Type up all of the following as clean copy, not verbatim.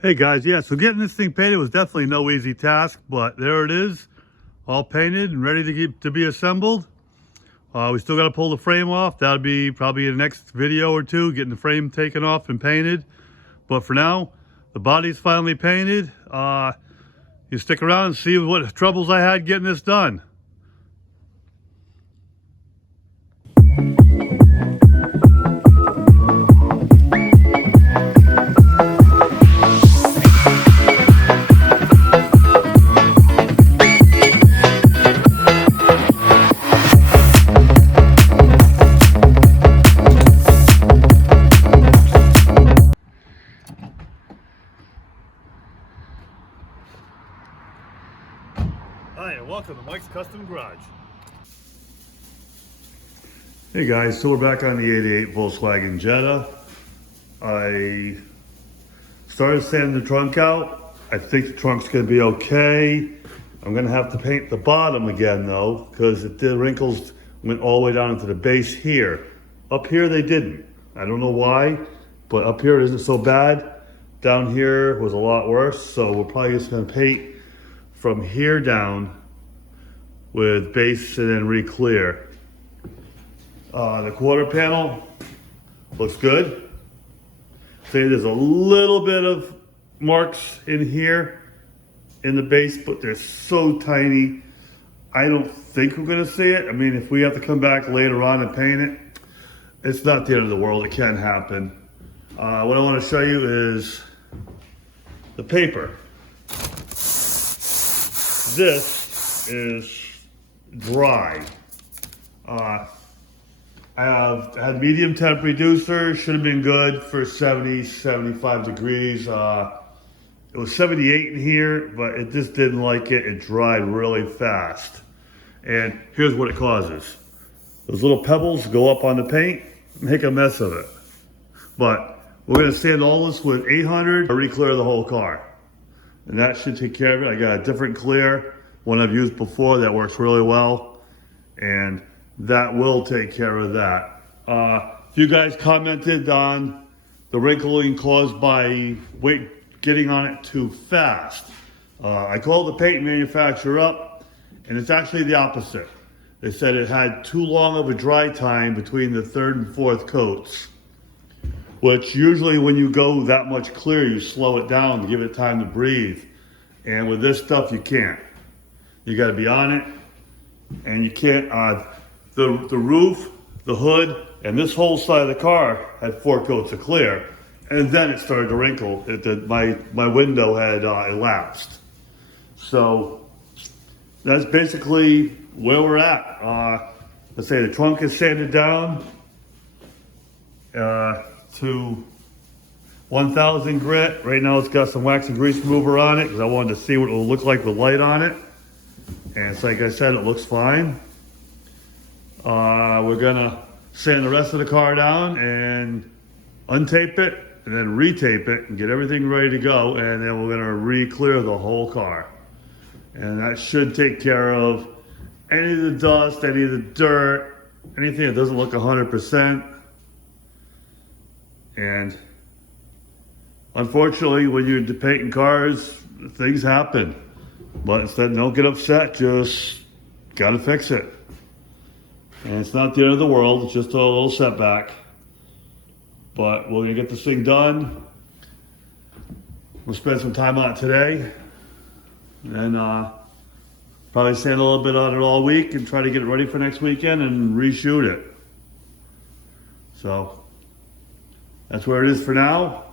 Hey guys, yeah, so getting this thing painted was definitely no easy task, but there it is, all painted and ready to be assembled. We still got to pull the frame off. That'll be probably in the next video or two, getting the frame taken off and painted. But for now, the body's finally painted. You stick around and see what troubles I had getting this done. Hi, and welcome to Mike's Custom Garage. Hey guys, so we're back on the 88 Volkswagen Jetta. I started sanding the trunk out. I think the trunk's gonna be okay. I'm gonna have to paint the bottom again though, because the wrinkles went all the way down into the base here. Up here they didn't. I don't know why, but up here it isn't so bad. Down here was a lot worse, so we're probably just gonna paint from here down with base and then re-clear. The quarter panel looks good. See, there's a little bit of marks in here in the base, but they're so tiny. I don't think we're gonna see it. I mean, if we have to come back later on and paint it, it's not the end of the world. It can happen. What I want to show you is the paper. This is dry. I had medium temp reducer, should have been good for 70, 75 degrees. It was 78 in here, but it just didn't like it. It dried really fast. And here's what it causes. Those little pebbles go up on the paint, make a mess of it. But we're gonna sand all this with 800, re-clear the whole car. And that should take care of it. I got a different clear, one I've used before that works really well. And that will take care of that. A few guys commented on the wrinkling caused by getting on it too fast. I called the paint manufacturer up, and it's actually the opposite. They said it had too long of a dry time between the third and fourth coats, which usually when you go that much clear, you slow it down to give it time to breathe. And with this stuff, you can't. You gotta be on it, and you can't, the roof, the hood, and this whole side of the car had 4 coats of clear, and then it started to wrinkle. My window had elapsed. So that's basically where we're at. Let's say the trunk is sanded down to 1000 grit. Right now it's got some wax and grease remover on it because I wanted to see what it will look like with light on it. And it's like I said, it looks fine. We're gonna sand the rest of the car down and untape it and then retape it and get everything ready to go. And then we're gonna re-clear the whole car. And that should take care of any of the dust, any of the dirt, anything that doesn't look 100%. And unfortunately, when you're painting cars, things happen. But instead, don't get upset, just gotta fix it. And it's not the end of the world, it's just a little setback. But we're gonna get this thing done. We'll spend some time on it today. And probably sand a little bit on it all week and try to get it ready for next weekend and reshoot it. So that's where it is for now.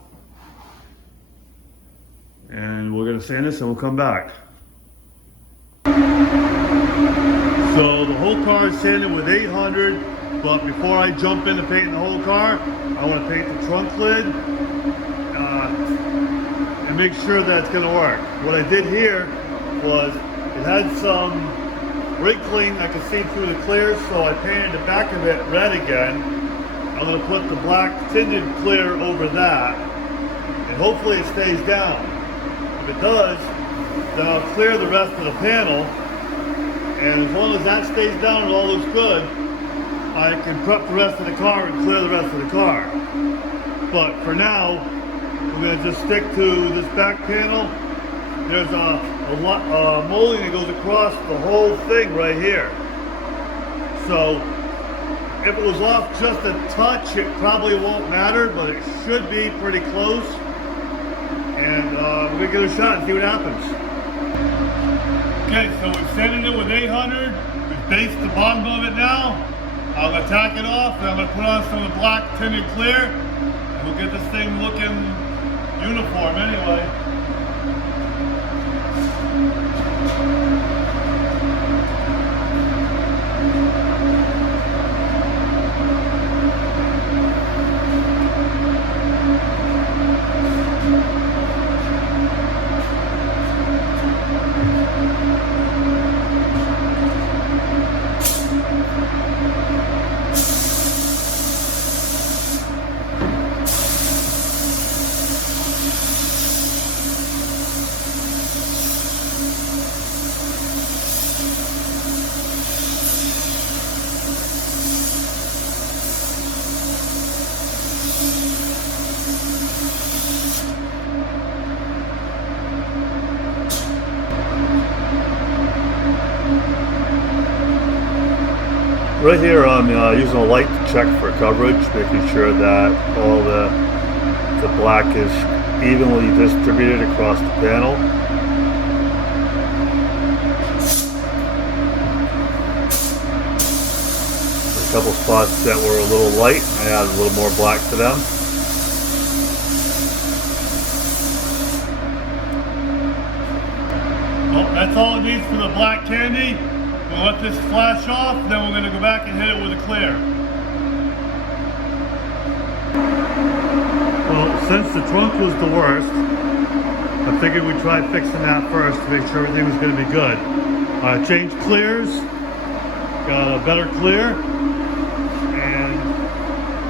And we're gonna sand this and we'll come back. So the whole car is sanded with 800, but before I jump into painting the whole car, I want to paint the trunk lid and make sure that it's going to work. What I did here was it had some wrinkling I could see through the clear, so I painted the back of it red again. I'm going to put the black tinted clear over that, and hopefully it stays down. If it does, then I'll clear the rest of the panel. And as long as that stays down and all looks good, I can prep the rest of the car and clear the rest of the car. But for now, we're going to just stick to this back panel. There's a molding that goes across the whole thing right here. So if it was off just a touch, it probably won't matter, but it should be pretty close. And we're going to give it a shot and see what happens. Okay, so we've sanded it with 800. We've based the bottom of it now. I'm going to tack it off, and I'm going to put on some of the black tinted clear. And we'll get this thing looking uniform anyway. Right here I'm using a light to check for coverage, making sure that all the black is evenly distributed across the panel. There's a couple spots that were a little light, I added a little more black to them. Well, that's all it needs for the black candy. We'll let this flash off, then we're going to go back and hit it with a clear. Well, since the trunk was the worst, I figured we'd try fixing that first to make sure everything was going to be good. Changed clears, got a better clear, and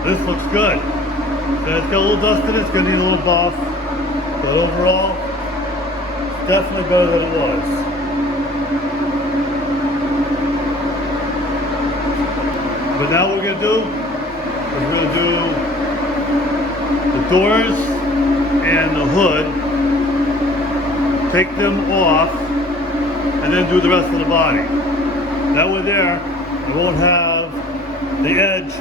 this looks good. It's got a little dust in it, it's going to need a little buff, but overall, it's definitely better than it was. But now what we're going to do is we're going to do the doors and the hood, take them off, and then do the rest of the body. That way there, I won't have the edge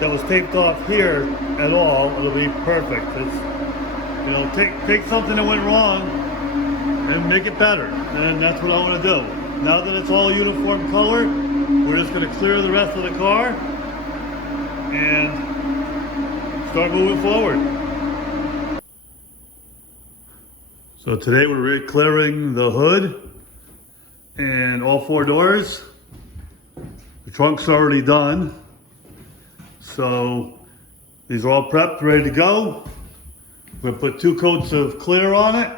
that was taped off here at all. It'll be perfect. It's, you know, take something that went wrong and make it better. And that's what I want to do. Now that it's all uniform color, we're just going to clear the rest of the car and start moving forward. So today we're re-clearing the hood and all four doors. The trunk's already done. So these are all prepped, ready to go. We're going to put 2 coats of clear on it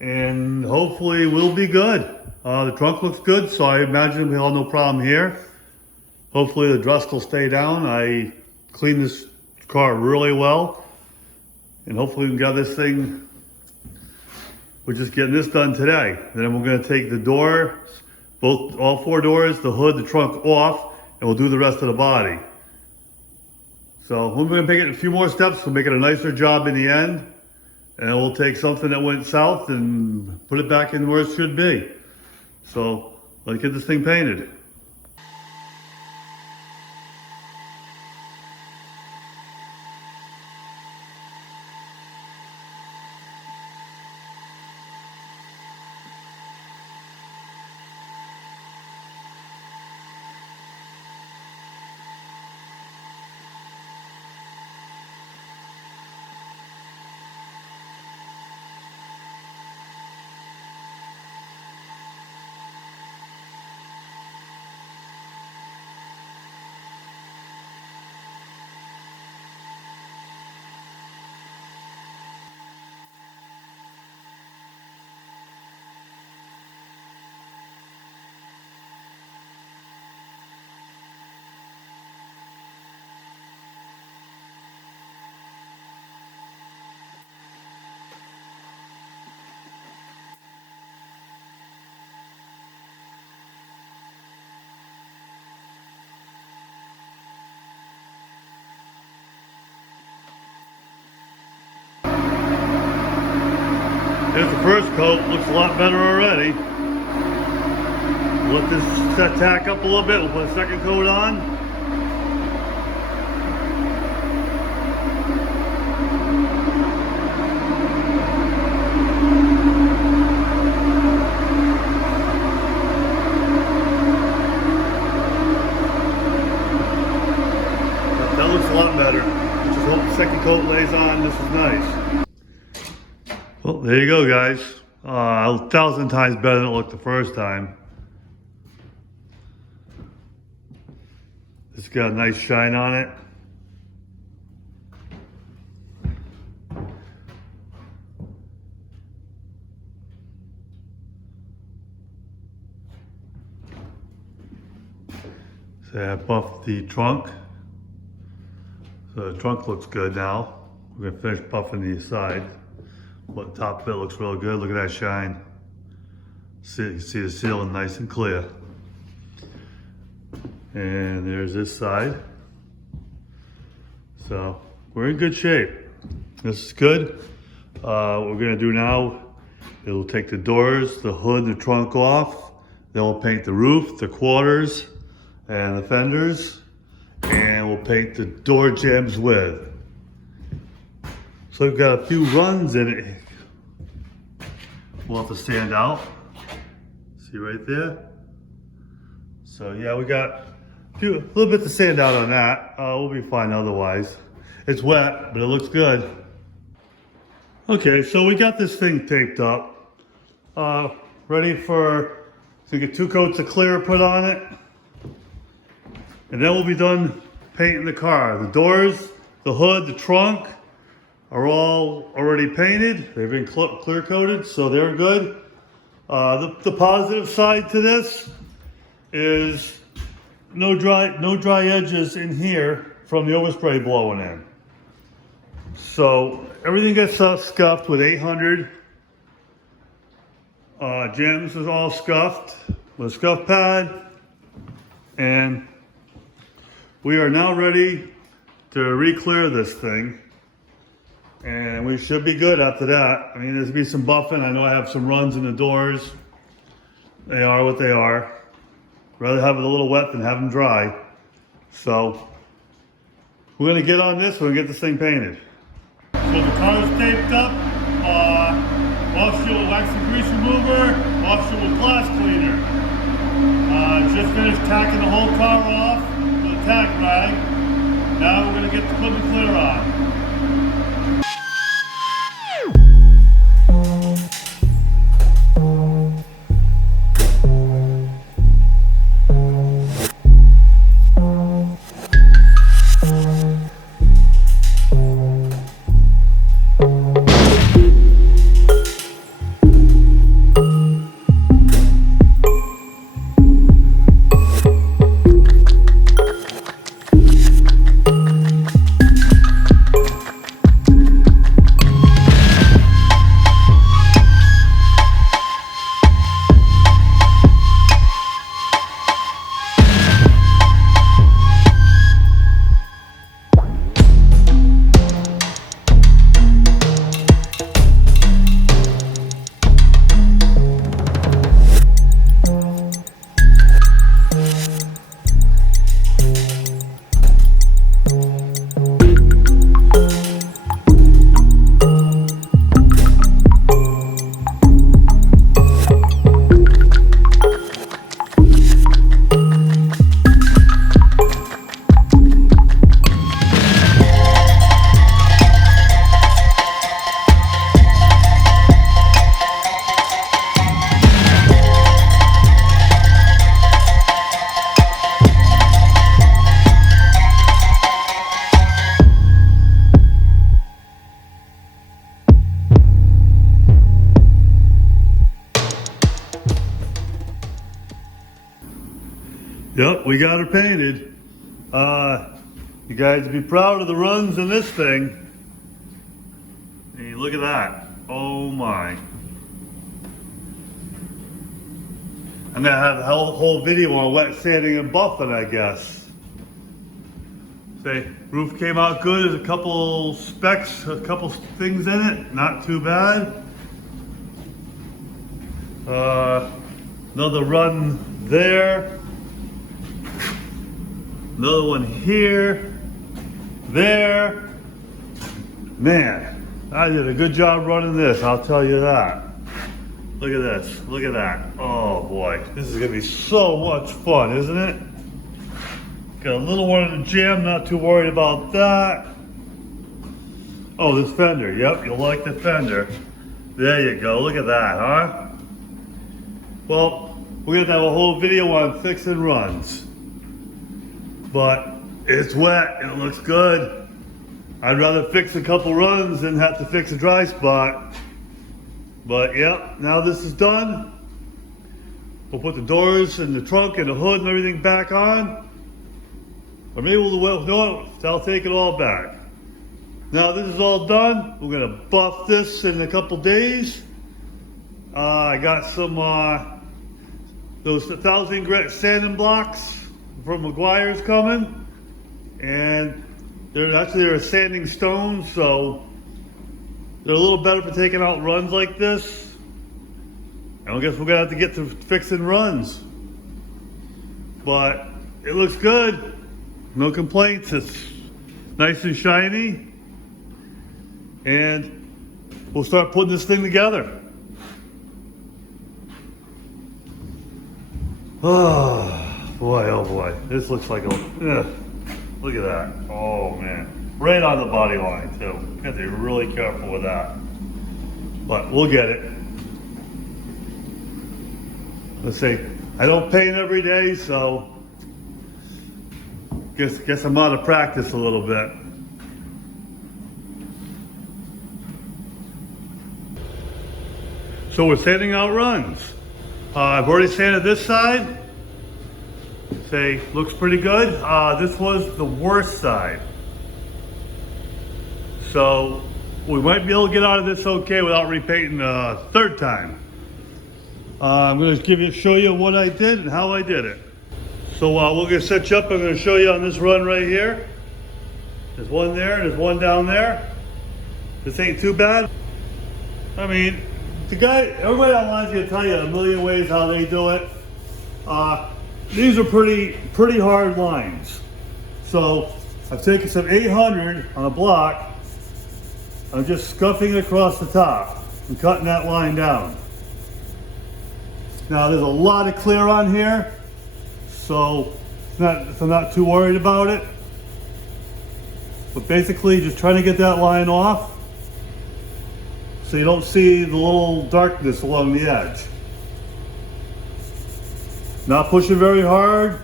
and hopefully we'll be good. The trunk looks good, so I imagine we'll have no problem here. Hopefully the dust will stay down. I cleaned this car really well, and hopefully we can get this thing. We're just getting this done today. Then we're going to take the doors, all 4 doors, the hood, the trunk off, and we'll do the rest of the body. So we're going to make it a few more steps. We'll make it a nicer job in the end, and we'll take something that went south and put it back in where it should be. So let's get this thing painted. There's the first coat, looks a lot better already. Let this set tack up a little bit, we'll put a second coat on. That looks a lot better. Just hope the second coat lays on, this is nice. Well, there you go, guys. 1,000 times better than it looked the first time. It's got a nice shine on it. So I buffed the trunk. So the trunk looks good now. We're gonna finish buffing the side. But the top bit looks real good. Look at that shine. See, you can see the ceiling nice and clear. And there's this side. So we're in good shape. This is good. What we're gonna do now, it'll take the doors, the hood, the trunk off. Then we'll paint the roof, the quarters, and the fenders. And we'll paint the door jambs with. So we've got a few runs in it. We'll have to stand out. See right there? So yeah, we got a little bit to sand out on that. We'll be fine otherwise. It's wet, but it looks good. Okay, so we got this thing taped up. Ready to get 2 coats of clear put on it. And then we'll be done painting the car. The doors, the hood, the trunk are all already painted. They've been clear coated, so they're good. The positive side to this is no dry edges in here from the overspray blowing in. So everything gets scuffed with 800. Jams is all scuffed with a scuff pad. And we are now ready to re-clear this thing. And we should be good after that. I mean, there's gonna be some buffing. I know I have some runs in the doors. They are what they are. Rather have it a little wet than have them dry. So we're gonna get on this, we're gonna get this thing painted. So the car is taped up. Offshore with wax and grease remover, offshore with glass cleaner. Just finished tacking the whole car off with a tack rag. Now we're gonna get the clip and clear on. Yep, we got her painted. You guys be proud of the runs in this thing. Hey, look at that. Oh my. I'm gonna have the whole video on wet sanding and buffing, I guess. Say, roof came out good. There's a couple specks, a couple things in it. Not too bad. Another run there. Another one here. There. Man, I did a good job running this, I'll tell you that. Look at this, look at that. Oh boy, this is gonna be so much fun, isn't it? Got a little one in the gym, not too worried about that. Oh, this fender, yep, you'll like the fender. There you go, look at that, huh? Well, we're gonna have a whole video on fixing runs. But it's wet, it looks good. I'd rather fix a couple runs than have to fix a dry spot. But yep, now this is done. We'll put the doors and the trunk and the hood and everything back on. Or maybe we'll, no, I'll take it all back. Now this is all done. We're gonna buff this in a couple days. I got some, those 1,000 grit sanding blocks from McGuire's coming. And they're sanding stones, so they're a little better for taking out runs like this. And I guess we're gonna have to get to fixing runs. But it looks good. No complaints. It's nice and shiny. And we'll start putting this thing together. Oh boy. This looks like a, look at that. Oh man. Right on the body line too. You have to be really careful with that. But we'll get it. Let's see. I don't paint every day, so guess I'm out of practice a little bit. So we're sanding out runs. I've already sanded this side. Say, looks pretty good. This was the worst side. So we might be able to get out of this okay without repainting a third time. I'm going to show you what I did and how I did it. So we're going to set you up. I'm going to show you on this run right here. There's one there and there's one down there. This ain't too bad. I mean, everybody online is going to tell you a million ways how they do it. These are pretty hard lines. So I've taken some 800 on a block. I'm just scuffing it across the top and cutting that line down. Now there's a lot of clear on here, so I'm not too worried about it. But basically just trying to get that line off so you don't see the little darkness along the edge. Not pushing very hard,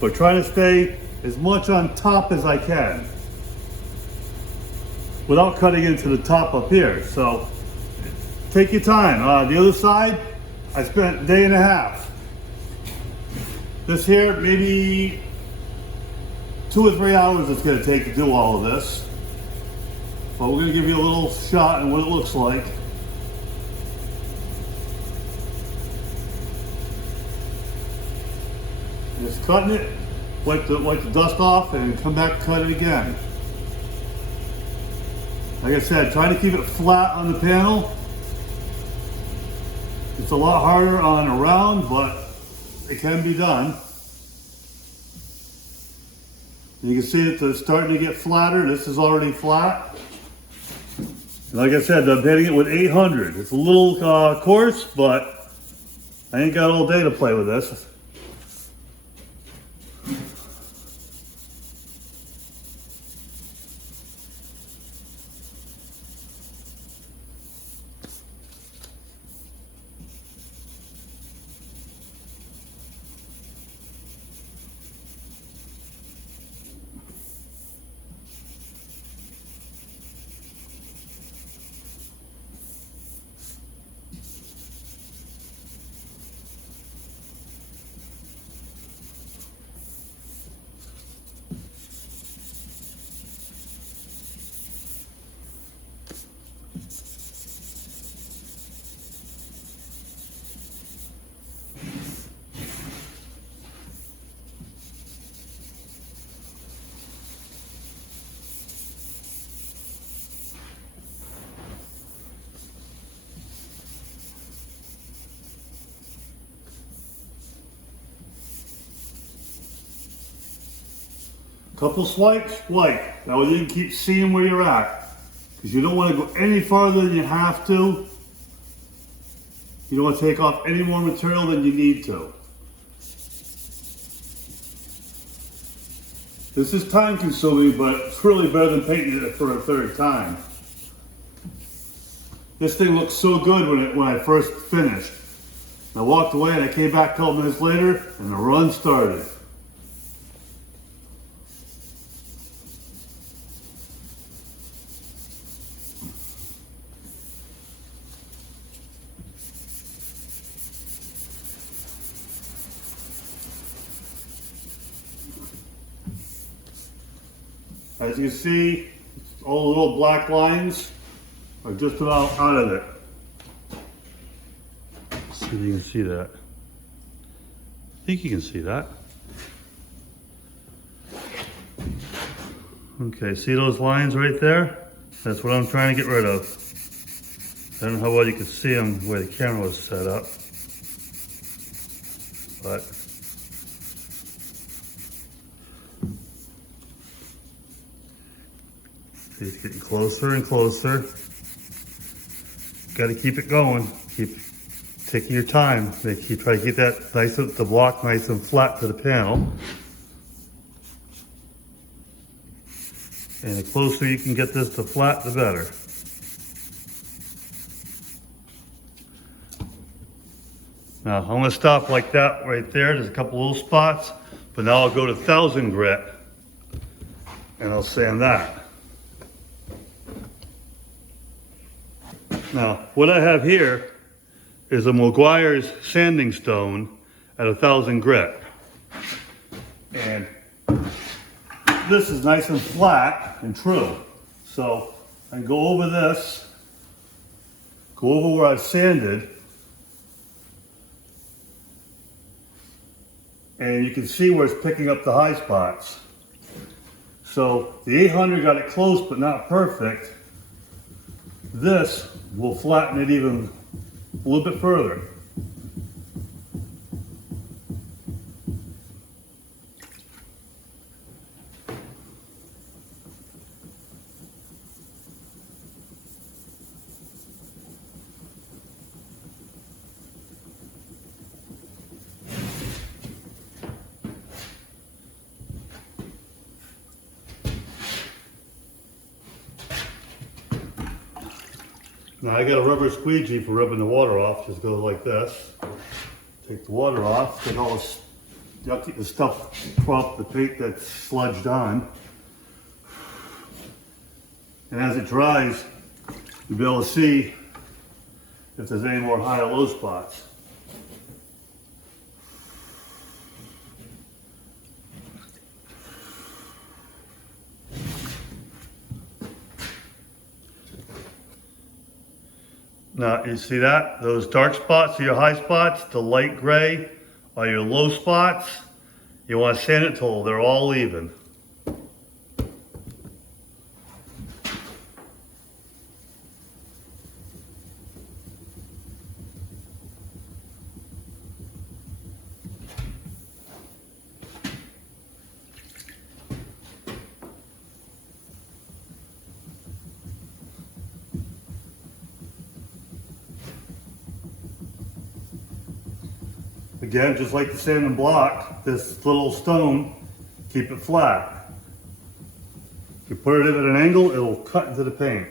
but trying to stay as much on top as I can without cutting into the top up here. So take your time. The other side, I spent a day and a half. This here, maybe 2 or 3 hours it's going to take to do all of this. But we're going to give you a little shot on what it looks like. Just cutting it, wipe the dust off, and come back and cut it again. Like I said, trying to keep it flat on the panel. It's a lot harder on a round, but it can be done. You can see it's starting to get flatter. This is already flat. And like I said, I'm hitting it with 800. It's a little coarse, but I ain't got all day to play with this. Couple swipes, wipe. That way you can keep seeing where you're at. Because you don't want to go any farther than you have to. You don't want to take off any more material than you need to. This is time consuming, but it's really better than painting it for a third time. This thing looked so good when I first finished. I walked away and I came back a couple minutes later and the run started. As you see, all the little black lines are just about out of it. See if you can see that. I think you can see that. Okay, see those lines right there? That's what I'm trying to get rid of. I don't know how well you can see them where the camera was set up, but it's getting closer and closer. Got to keep it going. Keep taking your time. You try to get that nice, the block nice and flat to the panel. And the closer you can get this to flat, the better. Now I'm going to stop like that right there. There's a couple little spots, but now I'll go to 1000 grit and I'll sand that. Now, what I have here is a McGuire's sanding stone at 1000 grit. And this is nice and flat and true. So I go over this, go over where I've sanded, and you can see where it's picking up the high spots. So the 800 got it close but not perfect. This will flatten it even a little bit further. Now I got a rubber squeegee for rubbing the water off. Just goes like this. Take the water off, take all this yucky the stuff off the paint that's sludged on. And as it dries, you'll be able to see if there's any more high or low spots. Now, you see that? Those dark spots are your high spots, the light gray are your low spots. You want to sand it till they're all even. Again, just like the sand and block, this little stone, keep it flat. If you put it at an angle, it will cut into the paint.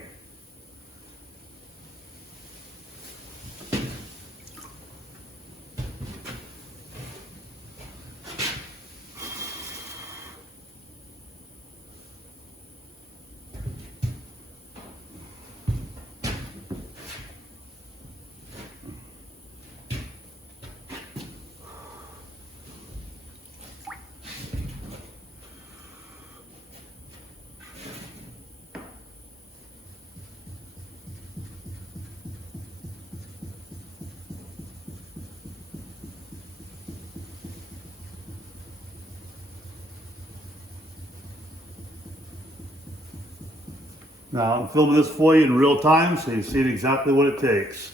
Now I'm filming this for you in real time so you see exactly what it takes.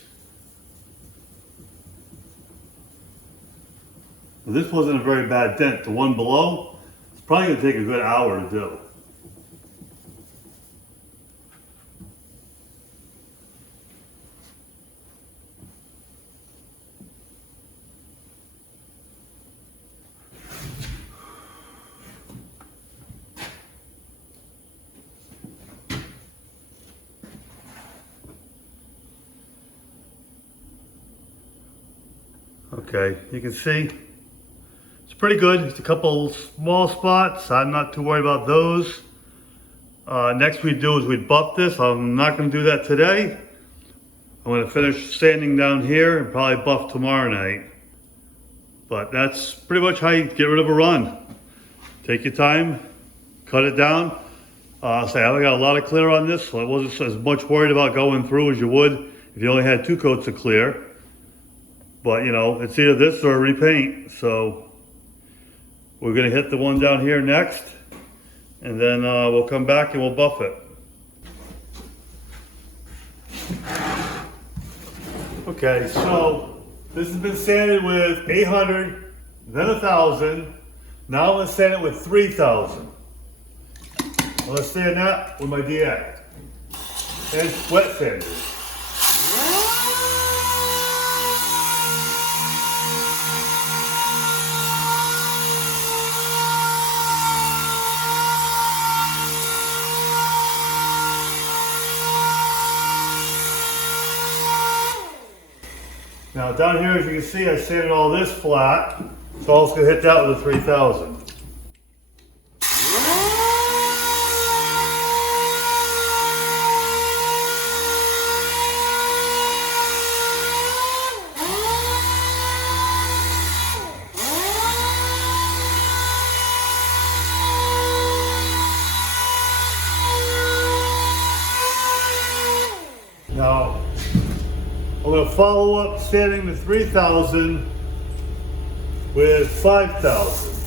This wasn't a very bad dent. The one below is Probably gonna take a good hour to do. Okay, you can see it's pretty good. It's a couple small spots. I'm not too worried about those. Next we'd do is we'd buff this. I'm not going to do that today. I'm going to finish sanding down here and probably buff tomorrow night. But that's pretty much how you get rid of a run. Take your time, cut it down. I got a lot of clear on this, so I wasn't as much worried about going through as you would if you only had 2 coats of clear. But you know, it's either this or repaint. So we're gonna hit the one down here next, and then we'll come back and we'll buff it. Okay, so this has been sanded with 800, then 1,000. Now I'm gonna sand it with 3,000. Let's sand that with my DX and wet sanders. Now down here, as you can see, I sanded all this flat, so I'm just going to hit that with a 3,000. Now, I'm going to follow up sanding the 3,000 with 5,000.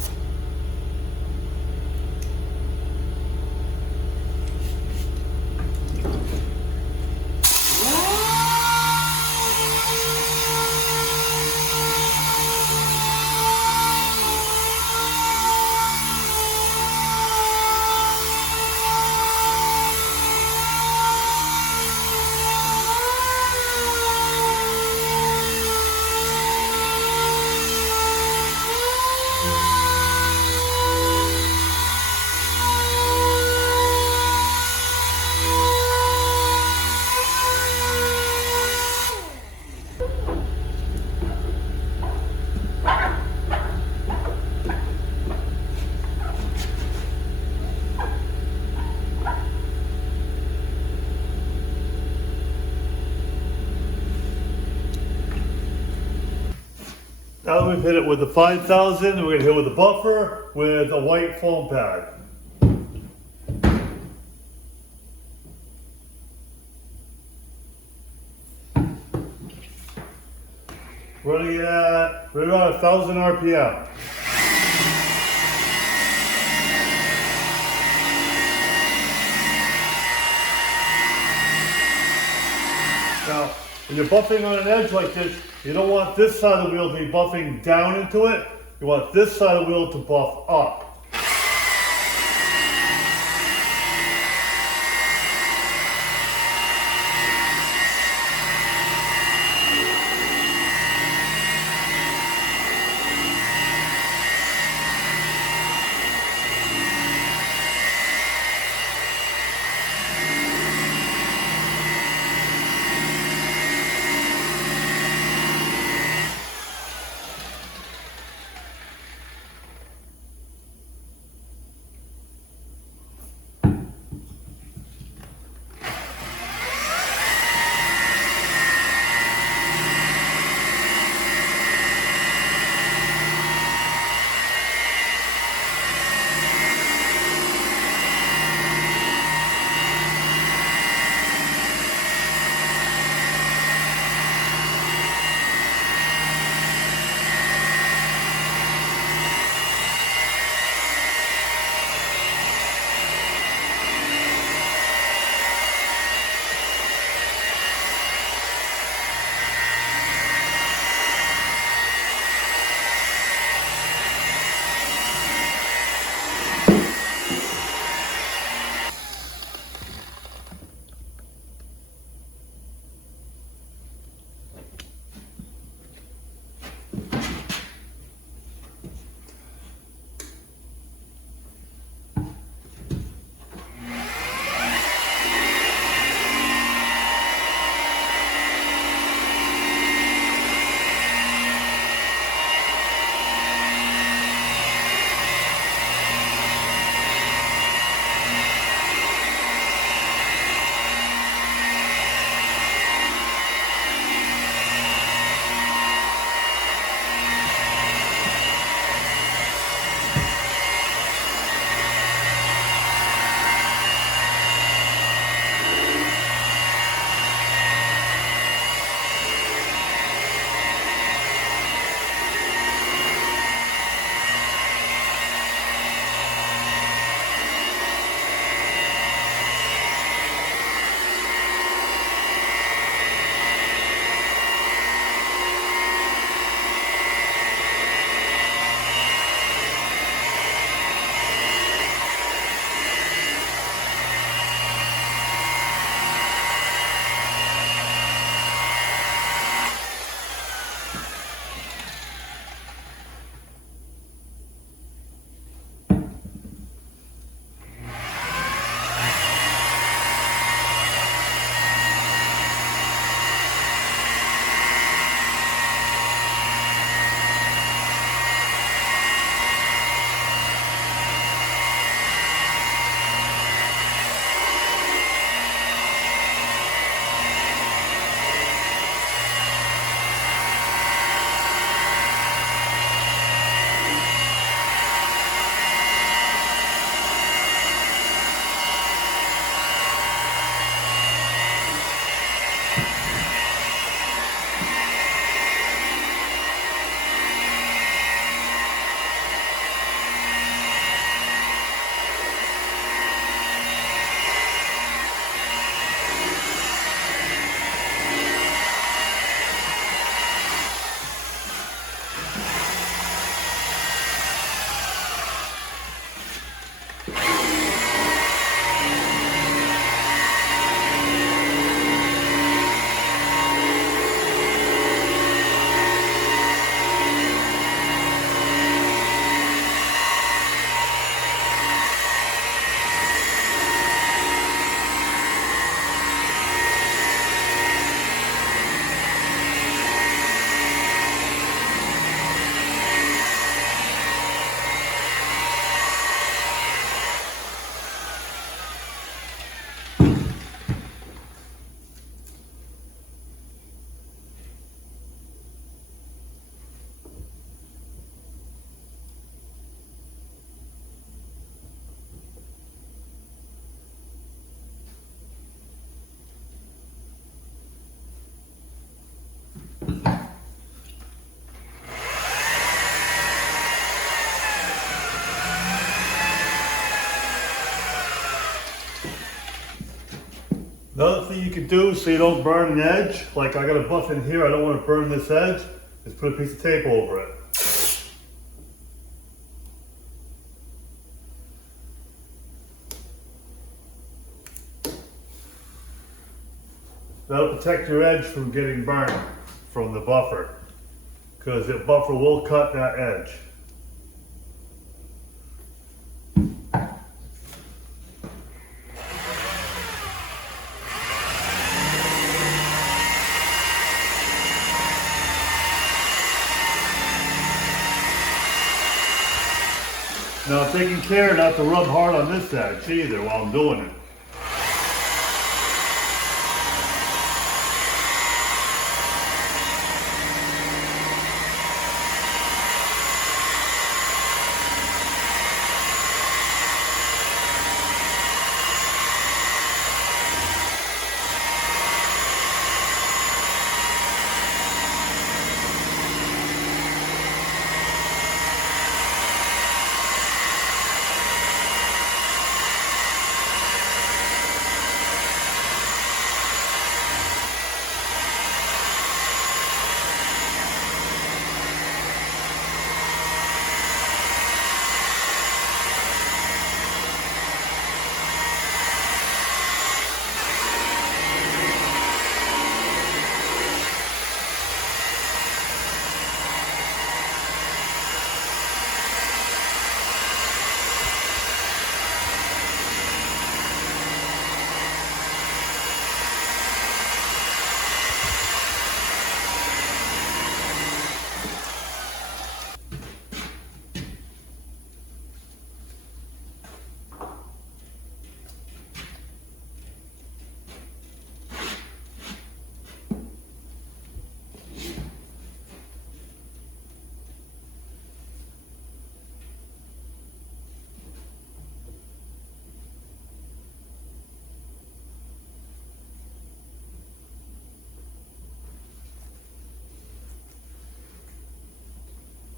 Now we've hit it with the 5,000, we're going to hit it with the buffer with a white foam pad. Running it at right around 1,000 RPM. Now, when you're buffing on an edge like this, you don't want this side of the wheel to be buffing down into it. You want this side of the wheel to buff up. Another thing you can do so you don't burn an edge, like I got a buff in here, I don't want to burn this edge, is put a piece of tape over it. That'll protect your edge from getting burned from the buffer, because the buffer will cut that edge. Now I'm taking care not to rub hard on this edge either while I'm doing it.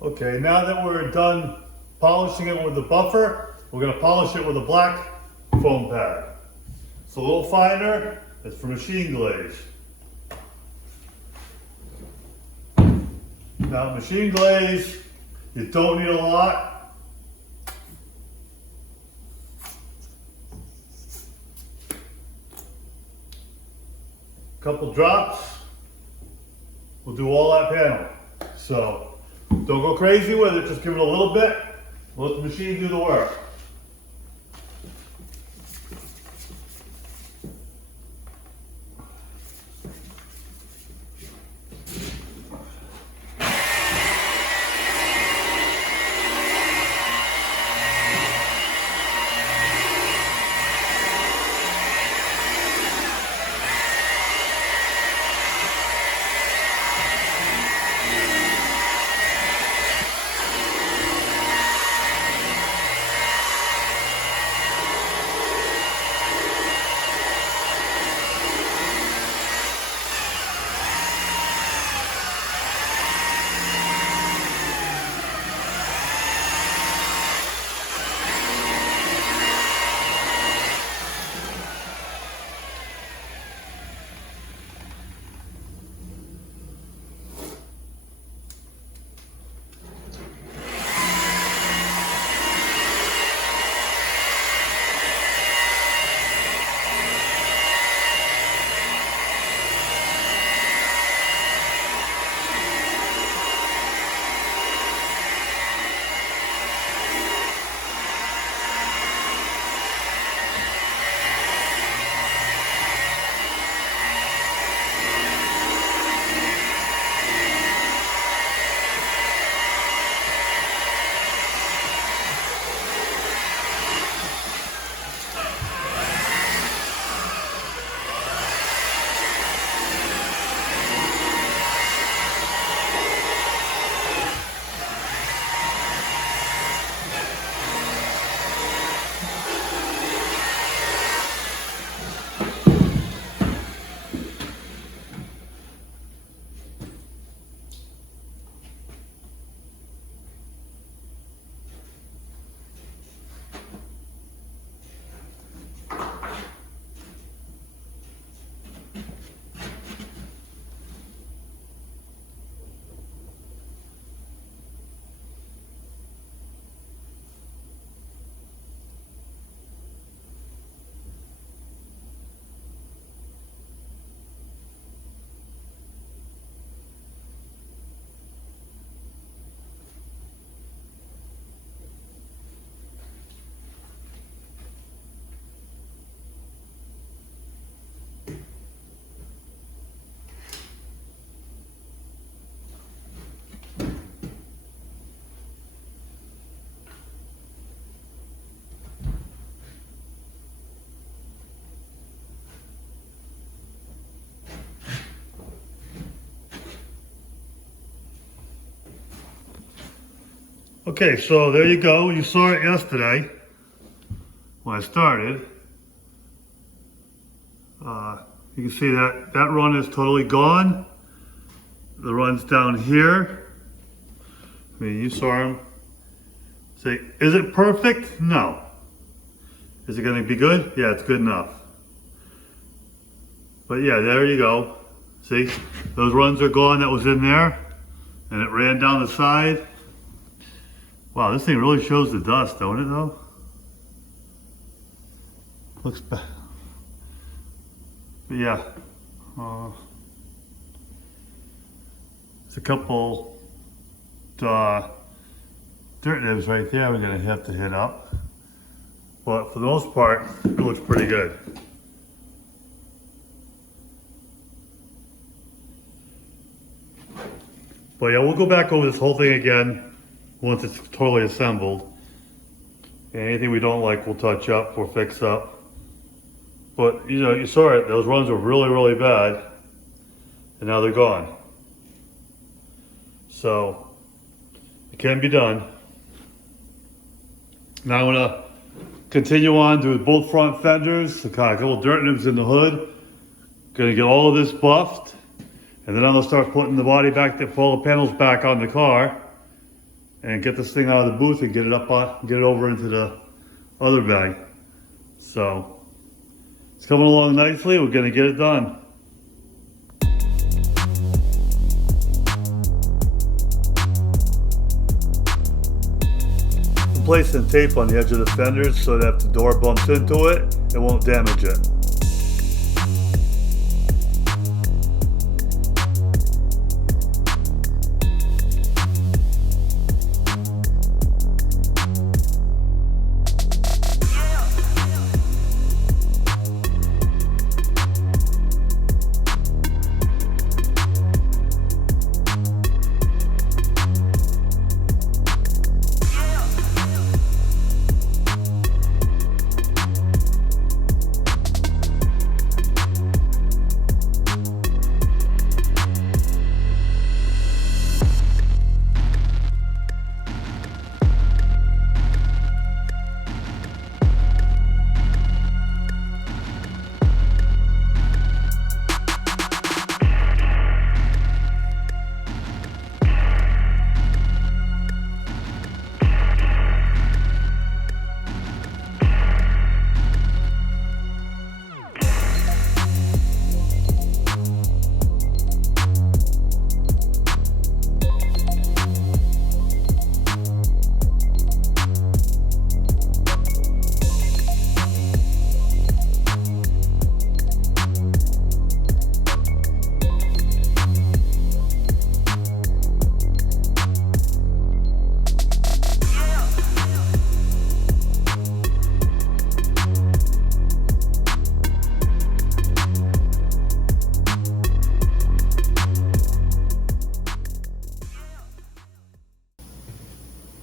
Okay, now that we're done polishing it with the buffer, we're going to polish it with a black foam pad. It's a little finer, it's for machine glaze. Now machine glaze, you don't need a lot. Couple drops will do all that panel. So don't go crazy with it, just give it a little bit, let the machine do the work. Okay, so there you go. You saw it yesterday when I started. You can see that run is totally gone. The run's down here. I mean, you saw them. Say, is it perfect? No. Is it going to be good? Yeah, it's good enough. But yeah, there you go. See, those runs are gone that was in there, and it ran down the side. Wow, this thing really shows the dust, don't it though? Looks bad. But yeah, there's a couple dirt nibs right there we're gonna have to hit up. But for the most part, it looks pretty good. But yeah, we'll go back over this whole thing again once it's totally assembled. And anything we don't like, we'll touch up or fix up. But you know, you saw it, those runs were really, really bad. And now they're gone. So, it can be done. Now I'm gonna continue on to both front fenders, a couple dirt nibs in the hood. Gonna get all of this buffed. And then I'm gonna start putting the body back, pull the panels back on the car, and get this thing out of the booth and get it up on, get it over into the other bag. So it's coming along nicely. We're gonna get it done. I'm placing tape on the edge of the fenders so that if the door bumps into it, it won't damage it.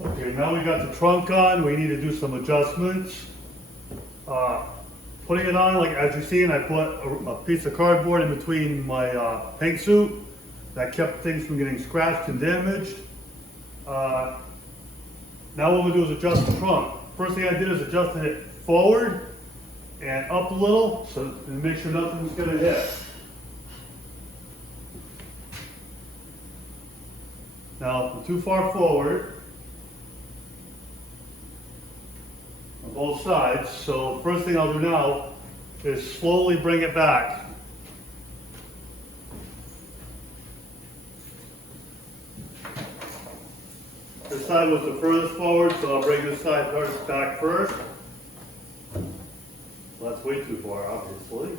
Okay, now we got the trunk on, we need to do some adjustments. Putting it on, like as you see, and I put a piece of cardboard in between my paint suit. That kept things from getting scratched and damaged. Now what we'll do is adjust the trunk. First thing I did is adjusted it forward and up a little, so to make sure nothing's gonna hit. Now, I'm too far forward on both sides, so first thing I'll do now is slowly bring it back. This side was the furthest forward, so I'll bring this side back first. Well, that's way too far, obviously.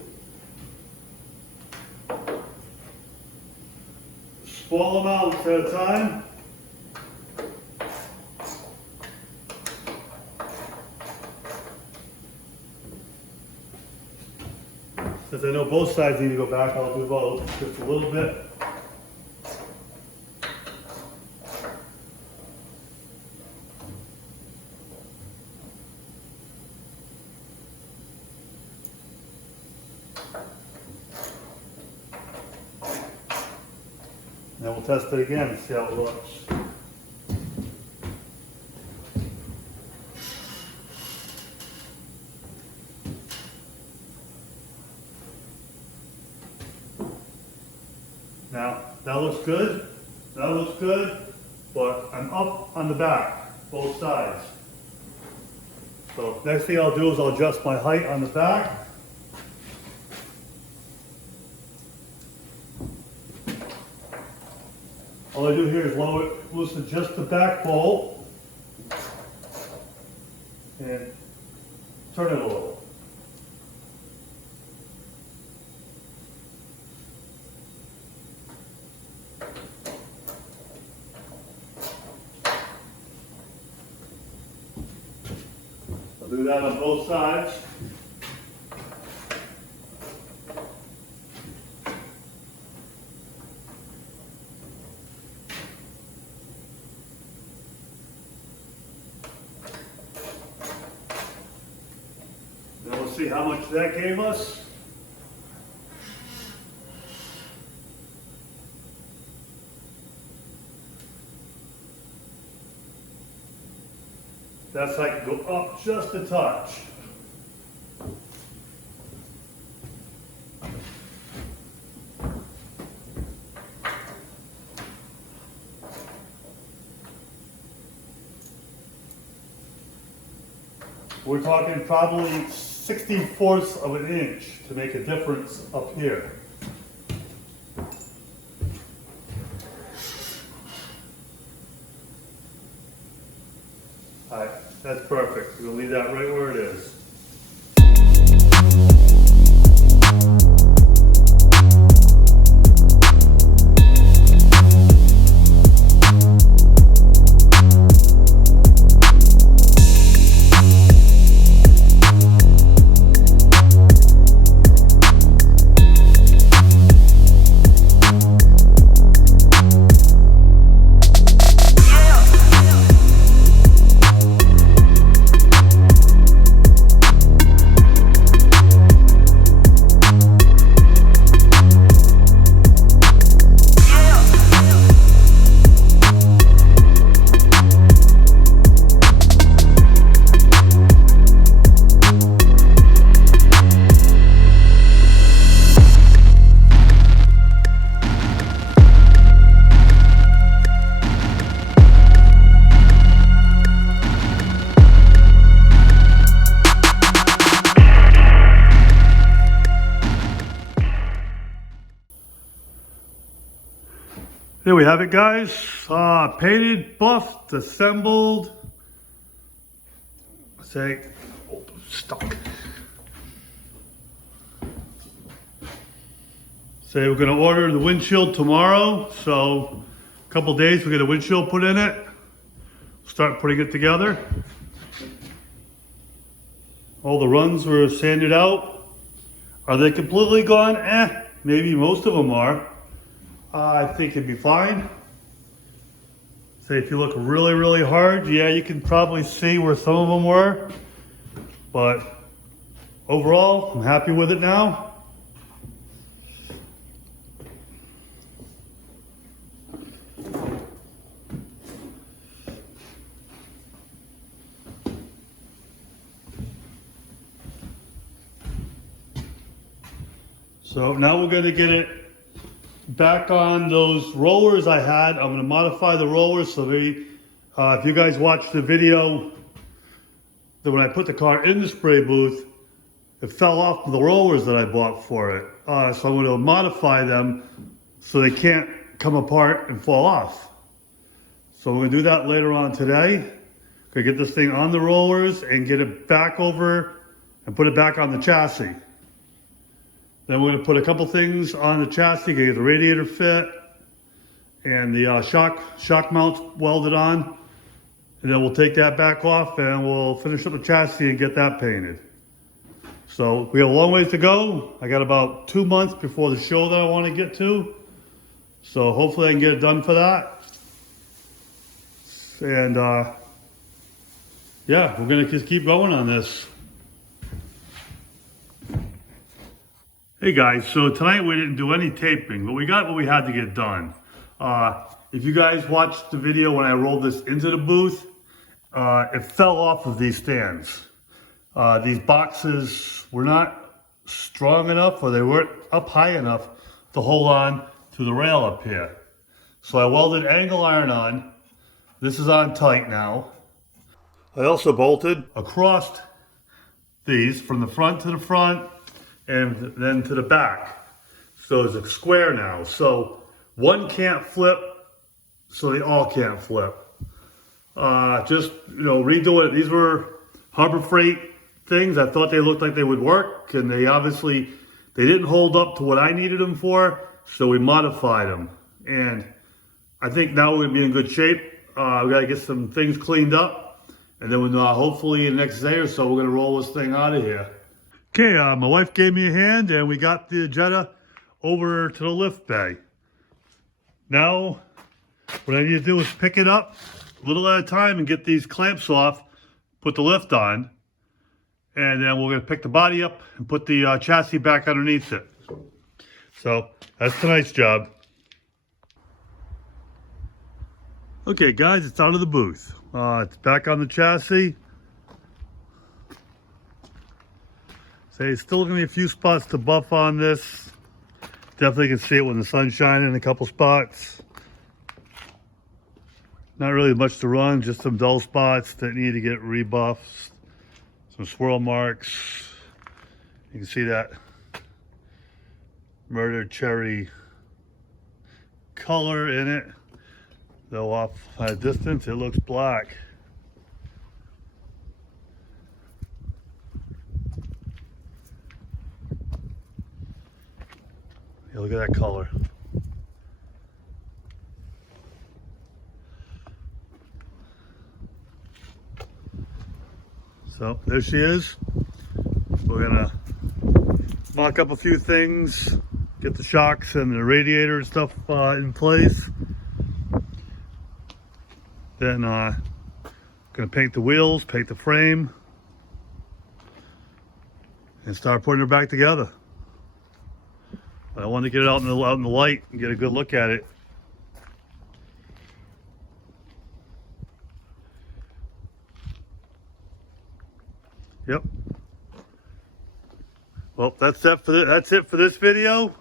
Small amounts at a time. Since I know both sides need to go back, I'll do both just a little bit. Then we'll test it again and see how it looks. Now, that looks good. That looks good. But I'm up on the back, both sides. So next thing I'll do is I'll adjust my height on the back. All I do here is loosen just the back bolt and turn it a little. I'll do that on both sides. Then we'll see how much that gave us. That's like go up just a touch. We're talking probably 64ths of an inch to make a difference up here. All right, that's perfect. We'll leave that right where it is. There we have it, guys. Painted, buffed, assembled. Say, oh, stuck. Say we're gonna order the windshield tomorrow. So a couple days we'll get a windshield put in it. Start putting it together. All the runs were sanded out. Are they completely gone? Maybe most of them are. I think it'd be fine. Say if you look really, really hard, yeah, you can probably see where some of them were. But overall, I'm happy with it now. So now we're going to get it back on those rollers I had. I'm going to modify the rollers so they, if you guys watched the video, that when I put the car in the spray booth, it fell off the rollers that I bought for it. So I'm going to modify them so they can't come apart and fall off. So we're going to do that later on today. Going to get this thing on the rollers and get it back over and put it back on the chassis. Then we're going to put a couple things on the chassis, get the radiator fit and the shock mounts welded on. And then we'll take that back off and we'll finish up the chassis and get that painted. So we have a long ways to go. I got about 2 months before the show that I want to get to. So hopefully I can get it done for that. And yeah, we're going to just keep going on this. Hey guys, so tonight we didn't do any taping, but we got what we had to get done. If you guys watched the video when I rolled this into the booth, it fell off of these stands. These boxes were not strong enough, or they weren't up high enough to hold on to the rail up here. So I welded angle iron on. This is on tight now. I also bolted across these from the front to the front and then to the back. So it's a square now. So one can't flip, so they all can't flip. Just, redoing it. These were Harbor Freight things. I thought they looked like they would work, and they didn't hold up to what I needed them for, so we modified them. And I think now we're gonna be in good shape. We gotta get some things cleaned up, and then hopefully in the next day or so, we're gonna roll this thing out of here. Okay, my wife gave me a hand, and we got the Jetta over to the lift bay. Now, what I need to do is pick it up a little at a time and get these clamps off, put the lift on, and then we're going to pick the body up and put the chassis back underneath it. So that's tonight's job. Okay guys, it's out of the booth. It's back on the chassis. It's still going to be a few spots to buff on this. Definitely can see it when the sun's shining in a couple spots. Not really much to run, just some dull spots that need to get rebuffed. Some swirl marks. You can see that murder cherry color in it. Though off at a distance, it looks black. Yeah, look at that color. So there she is. We're gonna mock up a few things, get the shocks and the radiator and stuff in place. Then gonna paint the wheels, paint the frame, and start putting her back together. But I wanted to get it out in the light and get a good look at it. Yep. Well, that's it for this video.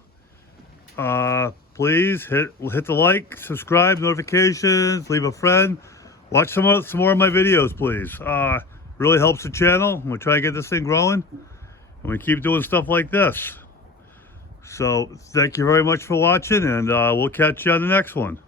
Please hit the like, subscribe, notifications, leave a friend. Watch some more of my videos, please. Really helps the channel. We'll try to get this thing growing, and we keep doing stuff like this. So thank you very much for watching, and we'll catch you on the next one.